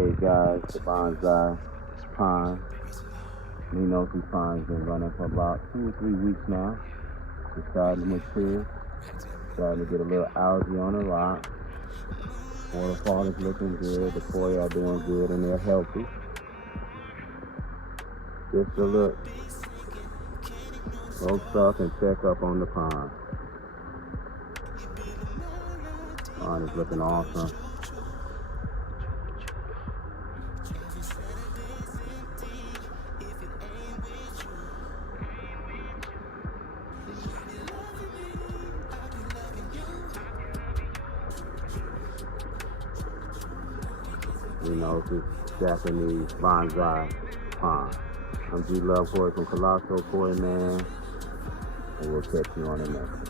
Hey guys, the bonsai pond. Lenos pond's been running for about 2 or 3 weeks now. It's starting to mature, starting to get a little algae on the rock. Waterfall is looking good, the koi are doing good and they're healthy. Just to look stuff and check up on the pond. Pond is looking awesome. It's Japanese bonsai pond. I'm G Love Koi from Colossal Koi Man, and we'll catch you on the next one.